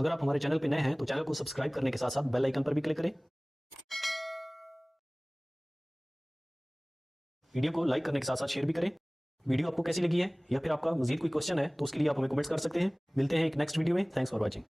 अगर आप हमारे चैनल पर नए हैं तो चैनल को सब्सक्राइब करने के साथ साथ बेल आइकन पर भी क्लिक करें। वीडियो को लाइक करने के साथ साथ शेयर भी करें। वीडियो आपको कैसी लगी है या फिर आपका मजीद कोई क्वेश्चन है तो उसके लिए आप हमें कमेंट्स कर सकते हैं। मिलते हैं एक नेक्स्ट वीडियो में। Thanks for watching.